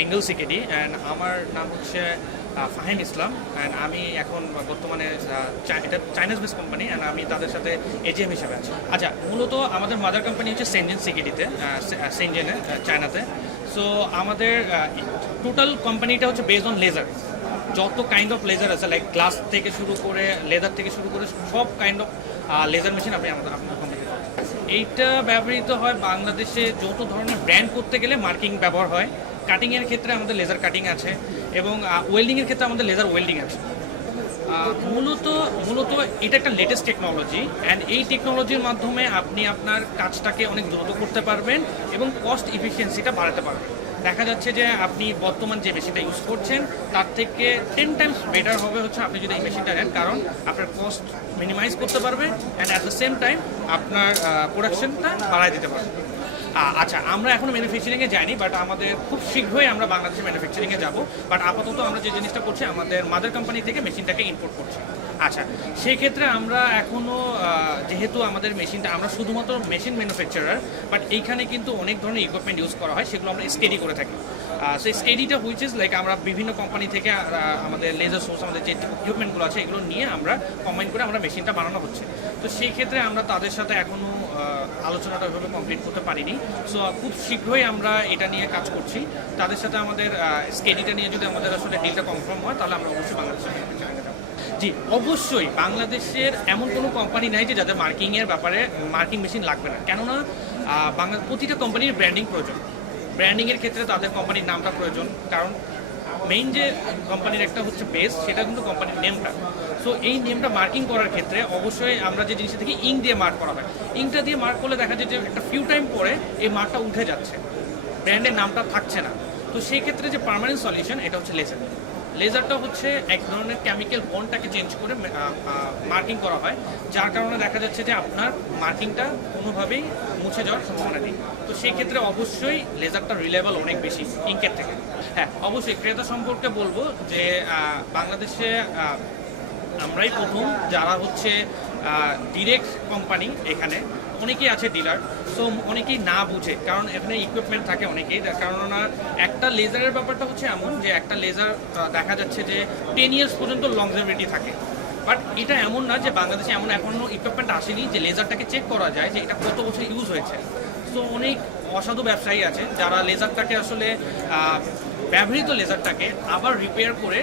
Bengal CKD and আমার নাম হচ্ছে ফাহিম ইসলাম অ্যান্ড আমি এখন বর্তমানে এটা চাইনিজ বেস কোম্পানি অ্যান্ড আমি তাদের সাথে এজিএম হিসেবে আছি। আচ্ছা, মূলত আমাদের মাদার কোম্পানি হচ্ছে সেনজেন সিকেডিতে, সেনজেনে, চায়নাতে। সো আমাদের টোটাল কোম্পানিটা হচ্ছে বেসড অন লেজার। যত কাইন্ড অফ লেজার আছে, লাইক গ্লাস থেকে শুরু করে লেদার থেকে শুরু করে সব কাইন্ড অফ লেজার মেশিন আপনি আপনার কোম্পানিতে পাবেন। এইটা ব্যবহৃত হয় বাংলাদেশে যত ধরনের ব্র্যান্ড করতে গেলে মার্কিং ব্যবহার হয়। কাটিংয়ের ক্ষেত্রে আমাদের লেজার কাটিং আছে এবং ওয়েল্ডিংয়ের ক্ষেত্রে আমাদের লেজার ওয়েল্ডিং আছে। মূলত এটা একটা লেটেস্ট টেকনোলজি অ্যান্ড এই টেকনোলজির মাধ্যমে আপনি আপনার কাজটাকে অনেক দ্রুত করতে পারবেন এবং কস্ট ইফিসিয়েন্সিটা বাড়াতে পারবেন। দেখা যাচ্ছে যে আপনি বর্তমান যে মেশিনটা ইউজ করছেন তার থেকে 10 টাইমস বেটার হবে হচ্ছে আপনি যদি এই মেশিনটা নেন, কারণ আপনার কস্ট মিনিমাইজ করতে পারবে and at the same time আপনার প্রোডাকশনটা বাড়ায় দিতে পারবে। আচ্ছা, আমরা এখনও ম্যানুফ্যাকচারিংয়ে যাইনি, বাট আমাদের খুব শীঘ্রই আমরা বাংলাদেশে ম্যানুফ্যাকচারিংয়ে যাব। বাট আপাতত আমরা যে জিনিসটা করছি, আমাদের মাদার কোম্পানি থেকে মেশিনটাকে ইম্পোর্ট করছি। আচ্ছা, সেই ক্ষেত্রে আমরা এখনও যেহেতু আমাদের মেশিনটা, আমরা শুধুমাত্র মেশিন ম্যানুফ্যাকচারার, বাট এইখানে কিন্তু অনেক ধরনের ইকুইপমেন্ট ইউজ করা হয়, সেগুলো আমরা স্টেডি করে থাকি। সেই স্টেডিটা হুইচ ইজ লাইক আমরা বিভিন্ন কোম্পানি থেকে আমাদের লেজার সোর্স, আমাদের যে ইকুইপমেন্টগুলো আছে এগুলো নিয়ে আমরা কম্বাইন করে আমরা মেশিনটা বানানো হচ্ছে। তো সেই ক্ষেত্রে আমরা তাদের সাথে এখনও আলোচনাটা ওইভাবে কমপ্লিট করতে পারিনি। সো খুব শীঘ্রই আমরা এটা নিয়ে কাজ করছি। তাদের সাথে আমাদের স্টেডিটা নিয়ে যদি আমাদের আসলে ডিলটা কনফার্ম হয়, তাহলে আমরা অবশ্যই বাংলাদেশের ম্যানুফ্যাকচারিংয়ে যাব। জি, অবশ্যই বাংলাদেশের এমন কোনো কোম্পানি নাই যে যাদের মার্কিংয়ের ব্যাপারে মার্কিং মেশিন লাগবে না। কেননা প্রতিটা কোম্পানির ব্র্যান্ডিং প্রয়োজন। ব্র্যান্ডিংয়ের ক্ষেত্রে তাদের কোম্পানির নামটা প্রয়োজন, কারণ মেইন যে কোম্পানির একটা হচ্ছে বেস, সেটা কিন্তু কোম্পানির নেমটা। সো এই নেমটা মার্কিং করার ক্ষেত্রে অবশ্যই আমরা যে জিনিসটা থেকে ইঙ্ক দিয়ে মার্ক করা হয়, ইঙ্কটা দিয়ে মার্ক করলে দেখা যায় যে একটা ফিউ টাইম পরে এই মার্কটা উঠে যাচ্ছে, ব্র্যান্ডের নামটা থাকছে না। তো সেই ক্ষেত্রে যে পার্মানেন্ট সলিউশন এটা হচ্ছে লেজার। লেজারটা হচ্ছে এক ধরনের কেমিক্যাল বন্ডটাকে চেঞ্জ করে মার্কিং করা হয়, যার কারণে দেখা যাচ্ছে যে আপনার মার্কিংটা কোনোভাবেই মুছে যাওয়ার সম্ভাবনা নেই। তো সেই ক্ষেত্রে অবশ্যই লেজারটা রিলেবল অনেক বেশি ইঙ্কের থেকে। হ্যাঁ, অবশ্যই ক্রেতা সম্পর্কে বলবো যে বাংলাদেশে আমরাই প্রথম যারা হচ্ছে ডিরেক্ট কোম্পানি। এখানে অনেকেই আছে ডিলার, সো অনেকেই না বুঝে, কারণ এখানে ইকুইপমেন্ট থাকে অনেকেই। কারণ একটা লেজারের ব্যাপারটা হচ্ছে এমন যে একটা লেজার দেখা যাচ্ছে যে 10 ইয়ার্স পর্যন্ত লংজেভিটি থাকে। বাট এটা এমন না যে বাংলাদেশে এমন এখনও ইকুইপমেন্ট আসেনি যে লেজারটাকে চেক করা যায় যে এটা কত বছর ইউজ হয়েছে। সো অনেক অসাধু ব্যবসায়ী আছে যারা লেজারটাকে আসলে ব্যবহৃত লেজারটাকে আবার রিপেয়ার করে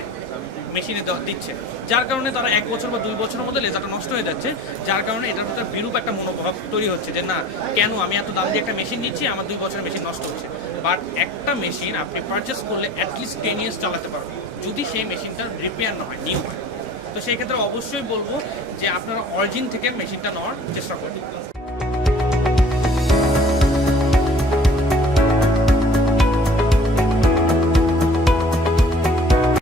মেশিনে দিচ্ছে, যার কারণে তারা 1 বছর বা 2 বছরের মধ্যে লেজারটা নষ্ট হয়ে যাচ্ছে। যার কারণে এটার ভিতরে বিরূপ একটা মনোভাব তৈরি হচ্ছে যে না, কেন আমি এত দাম দিয়ে একটা মেশিন নিচ্ছি, আমার 2 বছরের মেশিন নষ্ট হচ্ছে। বাট একটা মেশিন আপনি পারচেস করলে অ্যাটলিস্ট 10 ইয়ার্স চালাতে পারবেন যদি সেই মেশিনটা রিপেয়ার না হয়, নিউ হয়। তো সেই ক্ষেত্রে অবশ্যই বলবো যে আপনারা অরিজিন থেকে মেশিনটা নেওয়ার চেষ্টা করবেন।